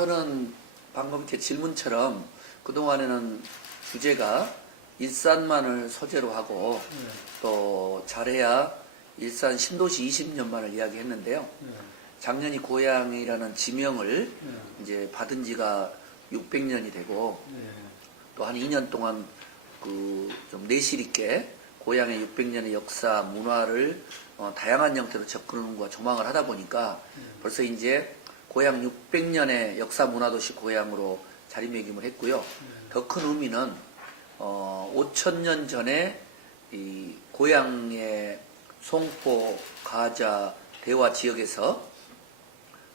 저는 방금 이렇게 질문처럼 그동안에는 주제가 일산만을 소재로 하고 또 잘해야 일산 신도시 20년만을 이야기했는데요. 작년이 고향이라는 지명을 이제 받은 지가 600년이 되고 또 한 2년 동안 그 좀 내실 있게 고향의 600년의 역사, 문화를 다양한 형태로 접근과 조망을 하다 보니까 벌써 이제 고향 600년의 역사 문화도시 고향으로 자리매김을 했고요. 더 큰 의미는 5,000년 전에 이 고향의 송포, 가자, 대화 지역에서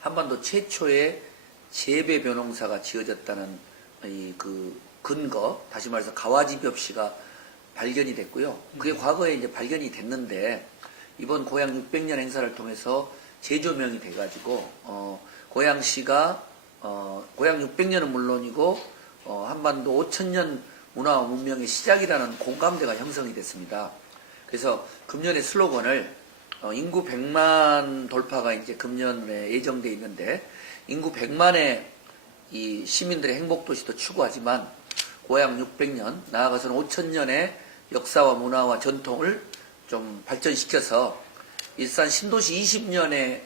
한반도 최초의 재배 벼농사가 지어졌다는 이 그 근거, 다시 말해서 가와지 벽시가 발견이 됐고요. 그게 과거에 이제 발견이 됐는데 이번 고향 600년 행사를 통해서 재조명이 돼가지고 고향시가 고향 600년은 물론이고 한반도 5,000년 문화와 문명의 시작이라는 공감대가 형성이 됐습니다. 그래서 금년의 슬로건을 인구 100만 돌파가 이제 금년에 예정돼 있는데 인구 100만의 이 시민들의 행복도시도 추구하지만 고향 600년 나아가서는 5,000년의 역사와 문화와 전통을 좀 발전시켜서 일산 신도시 20년에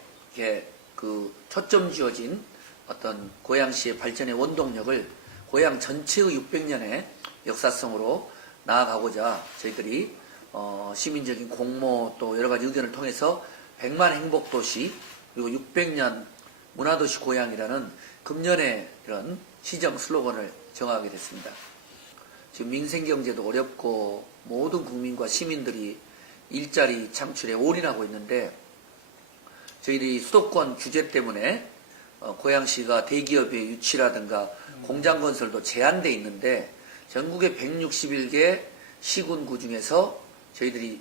그 초점 지어진 어떤 고향시의 발전의 원동력을 고향 전체의 600년의 역사성으로 나아가고자 저희들이 시민적인 공모 또 여러 가지 의견을 통해서 100만 행복도시 그리고 600년 문화도시 고향이라는 금년의 이런 시정 슬로건을 정하게 됐습니다. 지금 민생경제도 어렵고 모든 국민과 시민들이 일자리 창출에 올인하고 있는데 저희들이 수도권 규제 때문에 고향시가 대기업의 유치라든가 공장 건설도 제한돼 있는데 전국의 161개 시군구 중에서 저희들이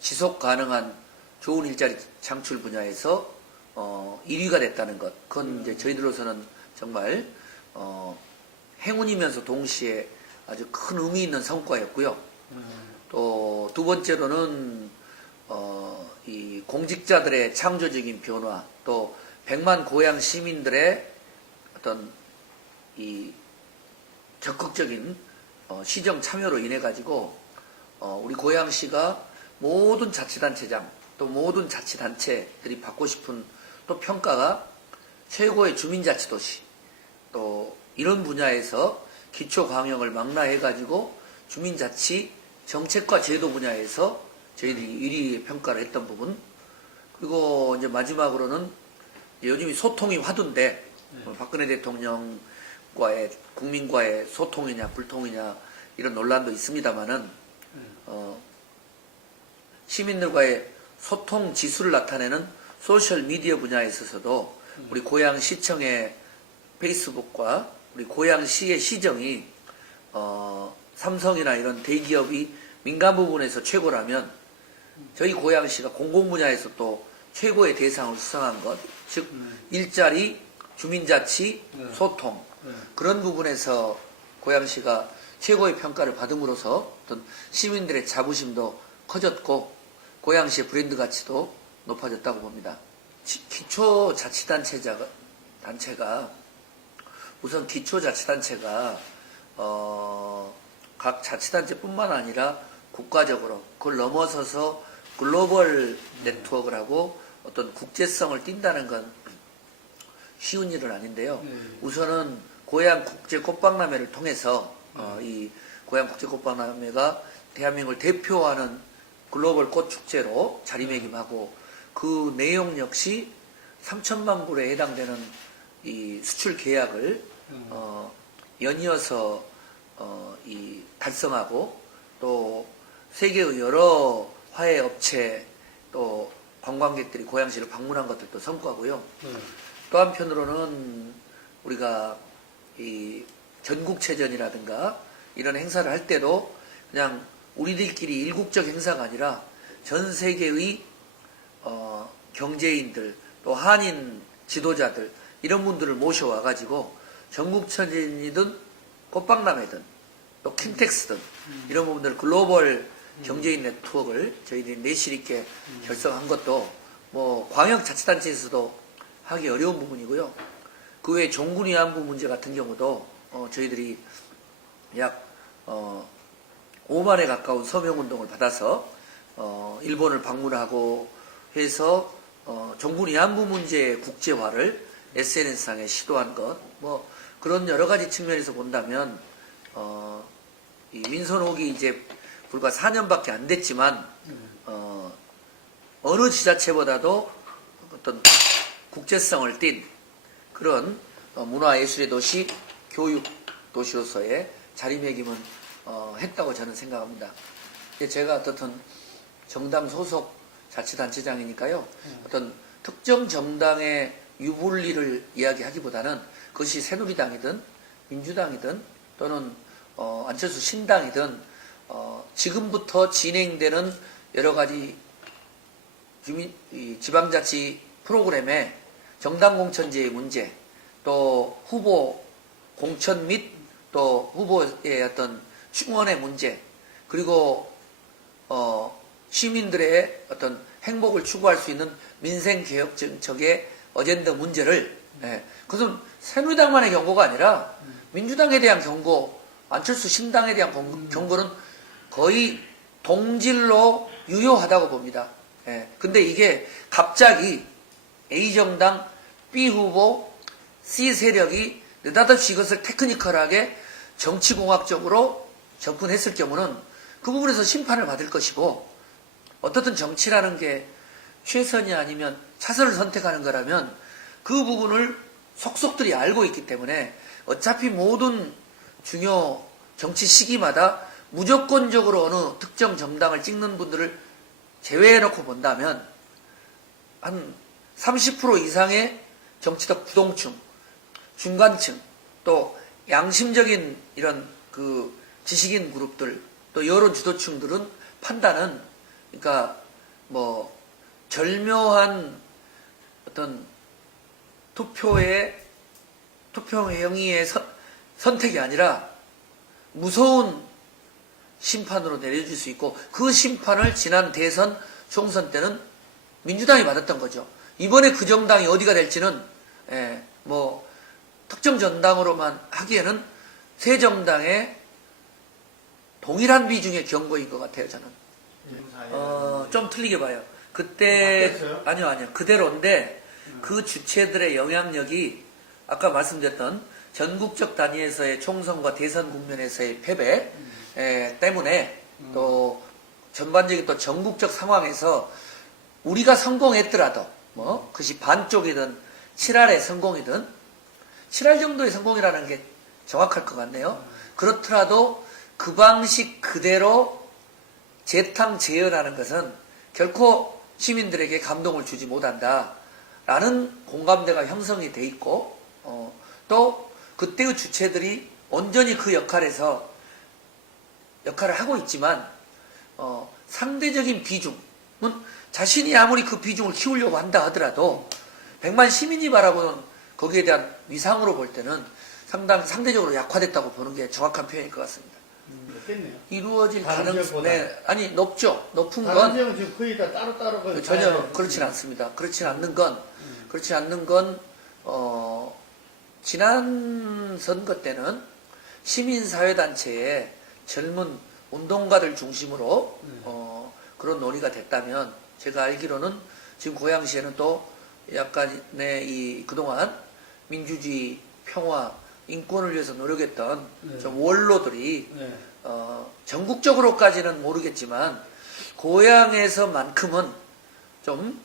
지속 가능한 좋은 일자리 창출 분야에서 1위가 됐다는 것. 그건 이제 저희들로서는 정말 행운이면서 동시에 아주 큰 의미 있는 성과였고요. 또 두 번째로는 이 공직자들의 창조적인 변화, 또 100만 고향 시민들의 어떤 이 적극적인 시정 참여로 인해 가지고 우리 고향시가 모든 자치단체장 또 모든 자치단체들이 받고 싶은 또 평가가 최고의 주민자치도시 또 이런 분야에서 기초광역을 망라해 가지고 주민자치 정책과 제도 분야에서 저희들이 1위 평가를 했던 부분 그리고 이제 마지막으로는 요즘이 소통이 화두인데 박근혜 대통령과의 국민과의 소통이냐 불통이냐 이런 논란도 있습니다만은 시민들과의 소통 지수를 나타내는 소셜 미디어 분야에 있어서도 우리 고향시청의 페이스북과 우리 고향시의 시정이 삼성이나 이런 대기업이 민간 부분에서 최고라면 저희 고향시가 공공 분야에서 또 최고의 대상을 수상한 것, 즉 일자리, 주민자치, 소통 그런 부분에서 고향시가 최고의 평가를 받음으로써 어떤 시민들의 자부심도 커졌고 고향시의 브랜드 가치도 높아졌다고 봅니다. 기초자치단체가 우선 기초자치단체가 각 자치단체뿐만 아니라 국가적으로 그걸 넘어서서 글로벌 네트워크를 하고 어떤 국제성을 띈다는 건 쉬운 일은 아닌데요. 우선은 고향 국제 꽃박람회를 통해서 이 고향 국제 꽃박람회가 대한민국을 대표하는 글로벌 꽃축제로 자리매김하고 그 내용 역시 3천만 불에 해당되는 이 수출 계약을 연이어서 이 달성하고 또 세계의 여러 화해 업체 또 관광객들이 고향시를 방문한 것들도 성과고요. 또 한편으로는 우리가 이 전국체전이라든가 이런 행사를 할 때도 그냥 우리들끼리 일국적 행사가 아니라 전 세계의 경제인들 또 한인 지도자들 이런 분들을 모셔와 가지고 전국체전이든 꽃박람회든 또 킨텍스든 이런 부분들 글로벌 경제인 네트워크를 저희들이 내실 있게 결성한 것도 뭐 광역자치단체에서도 하기 어려운 부분이고요. 그 외에 종군 위안부 문제 같은 경우도 저희들이 약 5만에 가까운 서명운동을 받아서 일본을 방문하고 해서 종군 위안부 문제의 국제화를 SNS상에 시도한 것, 뭐 그런 여러 가지 측면에서 본다면 이 민선옥이 이제 불과 4년밖에 안 됐지만 어느 지자체보다도 어떤 국제성을 띤 그런 문화예술의 도시, 교육 도시로서의 자리매김은 했다고 저는 생각합니다. 제가 어떻든 정당 소속 자치단체장이니까요. 어떤 특정 정당의 유불리를 이야기하기보다는 그것이 새누리당이든 민주당이든 또는 안철수 신당이든 지금부터 진행되는 여러 가지 지방자치 프로그램의 정당공천제의 문제, 또 후보 공천 및 또 후보의 어떤 충원의 문제, 그리고 시민들의 어떤 행복을 추구할 수 있는 민생개혁 정책의 어젠다 문제를, 그것은 새누리당만의 경고가 아니라 민주당에 대한 경고, 안철수 신당에 대한 경고는 거의 동질로 유효하다고 봅니다. 근데 이게 갑자기 A정당, B후보, C세력이 느닷없이 이것을 테크니컬하게 정치공학적으로 접근했을 경우는 그 부분에서 심판을 받을 것이고, 어떻든 정치라는 게 최선이 아니면 차선을 선택하는 거라면 그 부분을 속속들이 알고 있기 때문에 어차피 모든 중요 정치 시기마다 무조건적으로 어느 특정 정당을 찍는 분들을 제외해놓고 본다면 한 30% 이상의 정치적 부동층, 중간층, 또 양심적인 이런 그 지식인 그룹들, 또 여론 주도층들은 판단은, 그러니까 뭐 절묘한 어떤 투표의 행위의 선택이 아니라 무서운 심판으로 내려줄 수 있고, 그 심판을 지난 대선 총선 때는 민주당이 받았던 거죠. 이번에 그 정당이 어디가 될지는 뭐 특정 정당으로만 하기에는 세 정당의 동일한 비중의 경고인 것 같아요, 저는. 좀 틀리게 봐요. 그때 아니요 그대로인데 그 주체들의 영향력이 아까 말씀드렸던 전국적 단위에서의 총선과 대선 국면에서의 패배 때문에 또 전반적인 또 전국적 상황에서 우리가 성공했더라도 뭐 그것이 반쪽이든 7할의 성공이든 7할 정도의 성공이라는 게 정확할 것 같네요. 그렇더라도 그 방식 그대로 재탕 재현하는 것은 결코 시민들에게 감동을 주지 못한다라는 공감대가 형성이 돼 있고, 또 그때의 주체들이 온전히 그 역할을 하고 있지만 상대적인 비중은 자신이 아무리 그 비중을 키우려고 한다 하더라도 100만 시민이 바라보는 거기에 대한 위상으로 볼 때는 상대적으로 약화됐다고 보는 게 정확한 표현일 것 같습니다. 높겠네요. 이루어질 가능성이 아니 높죠. 높은 건 다른 지역은 지금 거의 다 따로따로 전혀 그렇진 않습니다. 그렇지 않는 건 지난 선거 때는 시민사회단체의 젊은 운동가들 중심으로 그런 논의가 됐다면, 제가 알기로는 지금 고양시에는 또 약간의 그동안 민주주의, 평화, 인권을 위해서 노력했던 좀 원로들이 전국적으로까지는 모르겠지만 고향에서만큼은 좀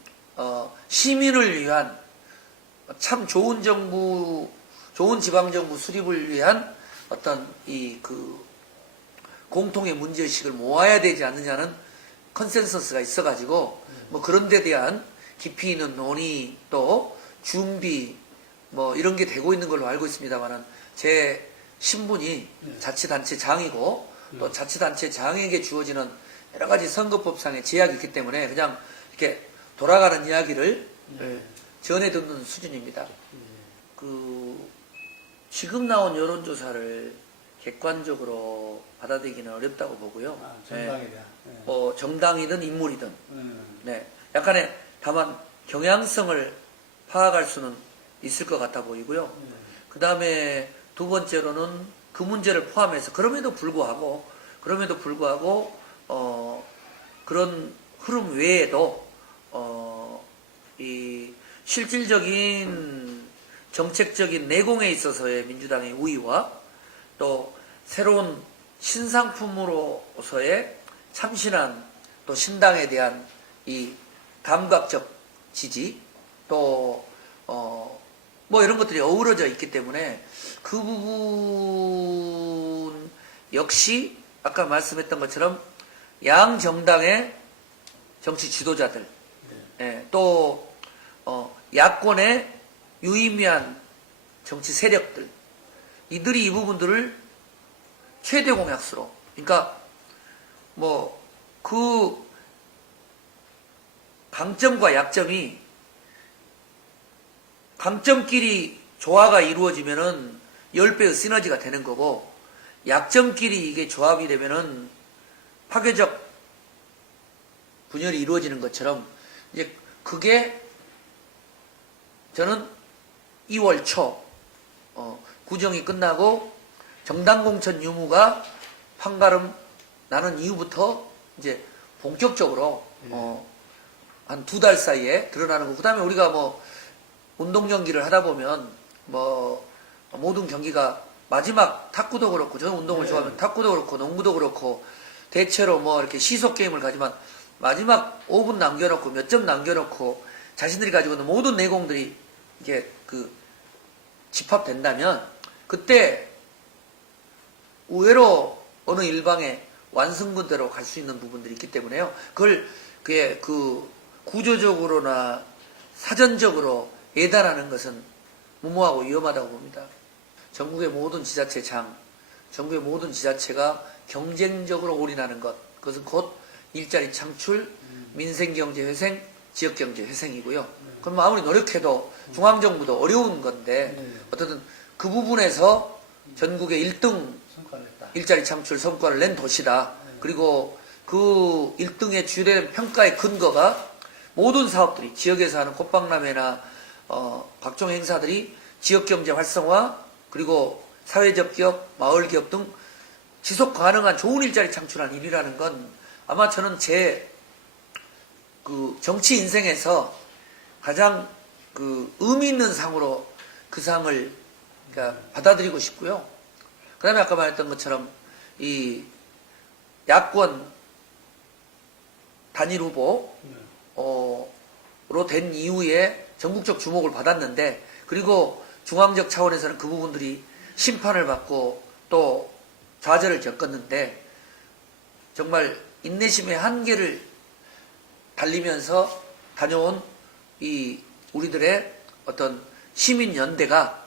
시민을 위한 참 좋은 지방정부 수립을 위한 어떤 공통의 문제의식을 모아야 되지 않느냐는 컨센서스가 있어가지고 뭐 그런 데 대한 깊이 있는 논의 또 준비 뭐 이런 게 되고 있는 걸로 알고 있습니다만은, 제 신분이 자치단체장이고 또 자치단체장에게 주어지는 여러 가지 선거법상의 제약이 있기 때문에 그냥 이렇게 돌아가는 이야기를 전해 듣는 수준입니다. 지금 나온 여론조사를 객관적으로 받아들이기는 어렵다고 보고요. 정당에 대한. 뭐 정당이든 인물이든, 약간의 다만 경향성을 파악할 수는 있을 것 같아 보이고요. 그 다음에 두 번째로는 그 문제를 포함해서 그럼에도 불구하고 그런 흐름 외에도 이 실질적인 정책적인 내공에 있어서의 민주당의 우위와 또 새로운 신상품으로서의 참신한 또 신당에 대한 이 감각적 지지 또 뭐 이런 것들이 어우러져 있기 때문에 그 부분 역시 아까 말씀했던 것처럼 양 정당의 정치 지도자들 예, 또 야권의 유의미한 정치 세력들 이들이 이 부분들을 최대 공약수로 그러니까 뭐 그 강점과 약점이 강점끼리 조화가 이루어지면은 10배의 시너지가 되는 거고 약점끼리 이게 조합이 되면은 파괴적 분열이 이루어지는 것처럼 이제 그게 저는 2월 초 구정이 끝나고 정당 공천 유무가 판가름 나는 이후부터 이제 본격적으로 한 2달 사이에 드러나는 거. 그다음에 우리가 뭐 운동 경기를 하다 보면 뭐 모든 경기가 마지막 탁구도 그렇고 저는 운동을 좋아하면 탁구도 그렇고 농구도 그렇고 대체로 뭐 이렇게 시속 게임을 가지만 마지막 5분 남겨놓고 몇 점 남겨놓고 자신들이 가지고 있는 모든 내공들이 이게 집합된다면 그때 의외로 어느 일방의 완승군대로 갈 수 있는 부분들이 있기 때문에요. 그게 구조적으로나 사전적으로 예단하는 것은 무모하고 위험하다고 봅니다. 전국의 모든 지자체장, 전국의 모든 지자체가 경쟁적으로 올인하는 것, 그것은 곧 일자리 창출, 민생경제 회생, 지역경제 회생이고요. 그럼 아무리 노력해도 중앙정부도 어려운 건데 어쨌든 그 부분에서 전국의 1등 일자리 창출 성과를 낸 도시다. 그리고 그 1등의 주된 평가의 근거가 모든 사업들이 지역에서 하는 꽃박람회나 각종 행사들이 지역경제 활성화 그리고 사회적 기업, 마을 기업 등 지속 가능한 좋은 일자리 창출한 일이라는 건 아마 저는 제 정치 인생에서 가장 의미 있는 상으로 그 상을 그러니까 받아들이고 싶고요. 그 다음에 아까 말했던 것처럼 이 야권 단일 후보로 된 이후에 전국적 주목을 받았는데 그리고 중앙적 차원에서는 그 부분들이 심판을 받고 또 좌절을 겪었는데 정말 인내심의 한계를 달리면서 다녀온 이 우리들의 어떤 시민연대가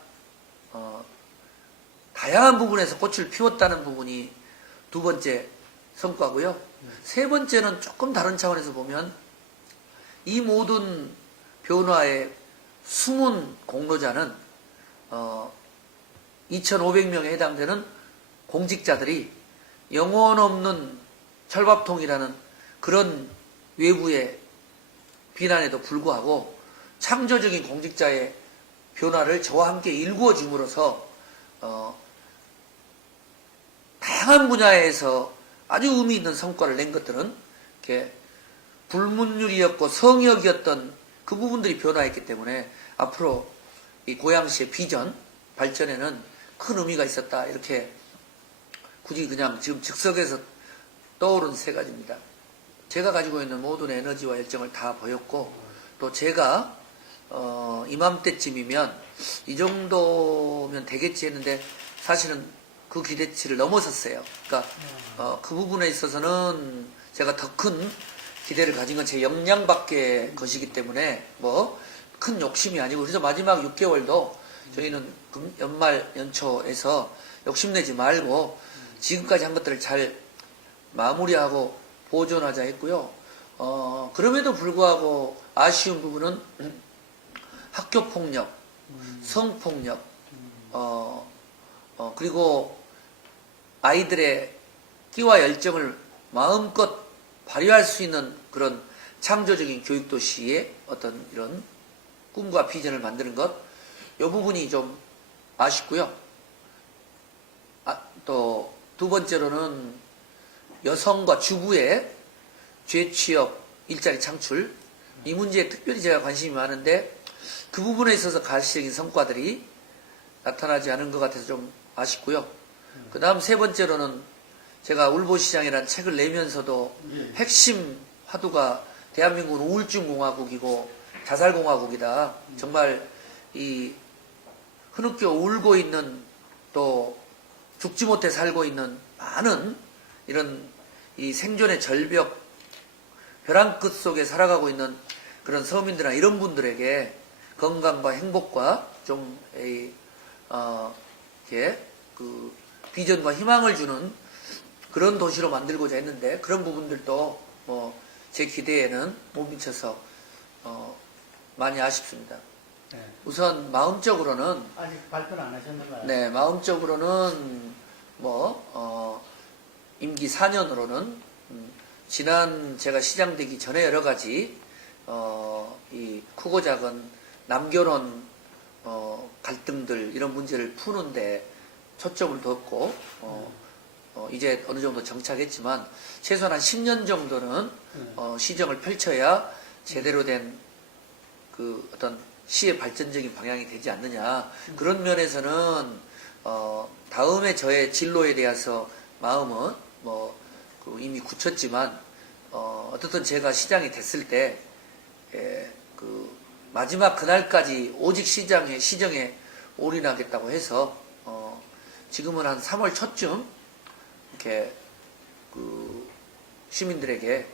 다양한 부분에서 꽃을 피웠다는 부분이 두 번째 성과고요. 세 번째는 조금 다른 차원에서 보면 이 모든 변화의 숨은 공로자는 2,500명에 해당되는 공직자들이 영혼 없는 철밥통이라는 그런 외부의 비난에도 불구하고 창조적인 공직자의 변화를 저와 함께 일구어 줌으로써 다양한 분야에서 아주 의미 있는 성과를 낸 것들은 이렇게 불문율이었고 성역이었던 그 부분들이 변화했기 때문에 앞으로 이 고양시의 비전 발전에는 큰 의미가 있었다. 이렇게 굳이 그냥 지금 즉석에서 떠오른 세 가지입니다. 제가 가지고 있는 모든 에너지와 열정을 다 보였고 또 제가 이맘때쯤이면 이 정도면 되겠지 했는데 사실은 그 기대치를 넘어섰어요. 그러니까 그 부분에 있어서는 제가 더 큰 기대를 가진 건 제 역량 밖의 것이기 때문에 뭐 큰 욕심이 아니고 그래서 마지막 6개월도 저희는 연말 연초에서 욕심내지 말고 지금까지 한 것들을 잘 마무리하고 보존하자 했고요. 그럼에도 불구하고 아쉬운 부분은 학교 폭력, 성폭력, 그리고 아이들의 끼와 열정을 마음껏 발휘할 수 있는 그런 창조적인 교육도시의 어떤 이런 꿈과 비전을 만드는 것, 이 부분이 좀 아쉽고요. 또 두 번째로는 여성과 주부의 재취업, 일자리 창출, 이 문제에 특별히 제가 관심이 많은데 그 부분에 있어서 가시적인 성과들이 나타나지 않은 것 같아서 좀 아쉽고요. 그 다음 세 번째로는 제가 울보시장이라는 책을 내면서도 핵심 화두가 대한민국은 우울증공화국이고 자살공화국이다. 정말 이 흐느껴 울고 있는 또 죽지 못해 살고 있는 많은 이런 이 생존의 절벽, 벼랑 끝 속에 살아가고 있는 그런 서민들이나 이런 분들에게 건강과 행복과 좀, 이렇게 그 비전과 희망을 주는 그런 도시로 만들고자 했는데 그런 부분들도 뭐 제 기대에는 못 미쳐서 많이 아쉽습니다. 네. 우선 마음적으로는 아직 발표는 안 하셨는가요? 네, 마음적으로는 뭐 임기 4년으로는 지난 제가 시장 되기 전에 여러 가지 이 크고 작은 남결혼 갈등들 이런 문제를 푸는데 초점을 뒀고 이제 어느 정도 정착했지만 최소한 한 10년 정도는 시정을 펼쳐야 제대로 된 그 어떤 시의 발전적인 방향이 되지 않느냐. 그런 면에서는 다음에 저의 진로에 대해서 마음은 그 이미 굳혔지만 어떻든 제가 시장이 됐을 때 그 마지막 그날까지 오직 시정에 올인하겠다고 해서 지금은 한 3월 초쯤 이렇게 그 시민들에게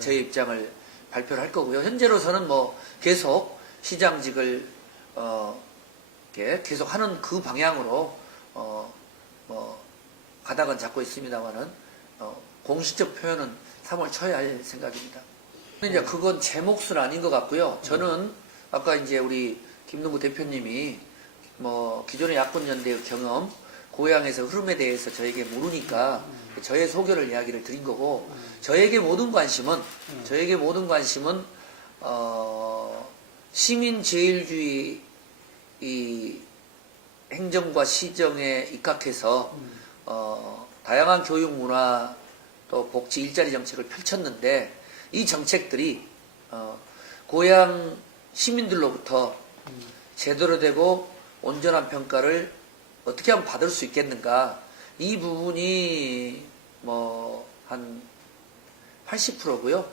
저의 입장을 발표를 할 거고요. 현재로서는 뭐 계속 시장직을 이렇게 계속 하는 그 방향으로 뭐 가닥은 잡고 있습니다만은 공식적 표현은 3월 초에 할 생각입니다. 이제 그건 제 몫은 아닌 것 같고요. 저는 아까 이제 우리 김동구 대표님이 뭐 기존의 야권연대의 경험, 고향에서 흐름에 대해서 저에게 모르니까 저의 소견을 이야기를 드린 거고 저에게 모든 관심은 시민제일주의 이 행정과 시정에 입각해서 다양한 교육 문화 또 복지 일자리 정책을 펼쳤는데 이 정책들이 고향 시민들로부터 제대로 되고 온전한 평가를 어떻게 하면 받을 수 있겠는가 이 부분이 뭐 한 80%고요.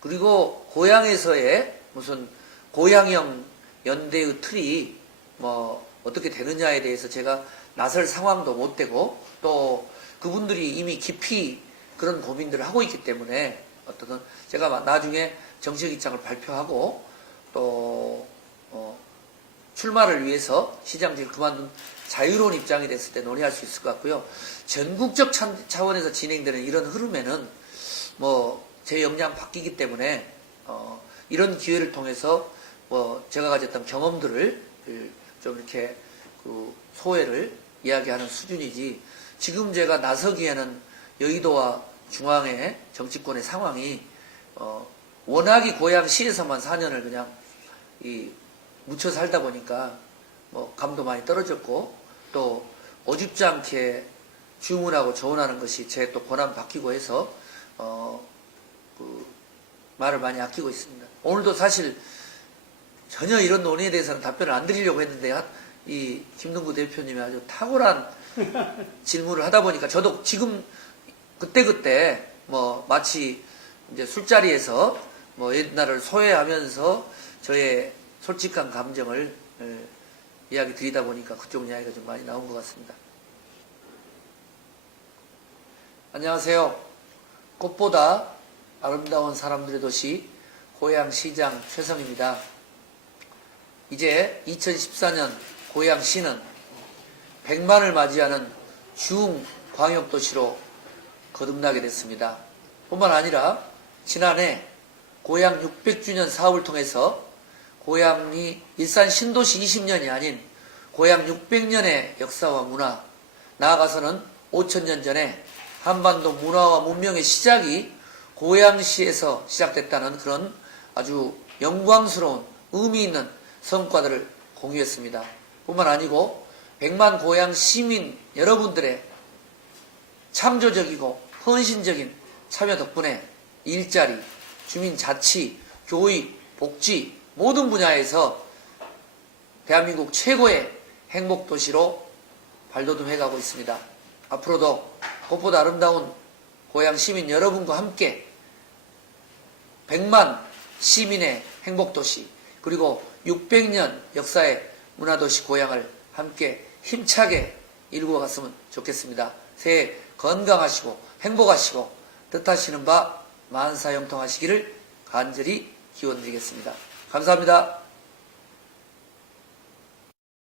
그리고 고향에서의 무슨 고향형 연대의 틀이 뭐 어떻게 되느냐에 대해서 제가 나설 상황도 못 되고 또 그분들이 이미 깊이 그런 고민들을 하고 있기 때문에 어떤 제가 나중에 정책 입장을 발표하고 또 출마를 위해서 시장직을 그만둔 자유로운 입장이 됐을 때 논의할 수 있을 것 같고요. 전국적 차원에서 진행되는 이런 흐름에는 뭐 제 역량 바뀌기 때문에 이런 기회를 통해서 뭐 제가 가졌던 경험들을 좀 이렇게 그 소회를 이야기하는 수준이지 지금 제가 나서기에는 여의도와 중앙의 정치권의 상황이 워낙이 고향시에서만 4년을 그냥 묻혀 살다 보니까 뭐 감도 많이 떨어졌고 또 어줍지 않게 주문하고 조언하는 것이 제 또 권한 바뀌고 해서 그 말을 많이 아끼고 있습니다. 오늘도 사실 전혀 이런 논의에 대해서는 답변을 안 드리려고 했는데 이 김동구 대표님이 아주 탁월한 질문을 하다 보니까 저도 지금 그때 뭐 마치 이제 술자리에서 뭐 옛날을 소회하면서 저의 솔직한 감정을 이야기 드리다 보니까 그쪽 이야기가 좀 많이 나온 것 같습니다. 안녕하세요. 꽃보다 아름다운 사람들의 도시 고양시장 최성입니다. 이제 2014년 고양시는 100만을 맞이하는 중광역도시로 거듭나게 됐습니다. 뿐만 아니라 지난해 고양 600주년 사업을 통해서 고양이 일산 신도시 20년이 아닌 고양 600년의 역사와 문화, 나아가서는 5000년 전에 한반도 문화와 문명의 시작이 고양시에서 시작됐다는 그런 아주 영광스러운 의미 있는 성과들을 공유했습니다. 뿐만 아니고 100만 고향 시민 여러분들의 참조적이고 헌신적인 참여 덕분에 일자리, 주민자치, 교육, 복지 모든 분야에서 대한민국 최고의 행복도시로 발돋움해가고 있습니다. 앞으로도 꽃보다 아름다운 고향 시민 여러분과 함께 100만 시민의 행복도시 그리고 600년 역사의 문화도시 고향을 함께 힘차게 이루어 갔으면 좋겠습니다. 새해 건강하시고 행복하시고 뜻하시는 바 만사형통하시기를 간절히 기원드리겠습니다. 감사합니다.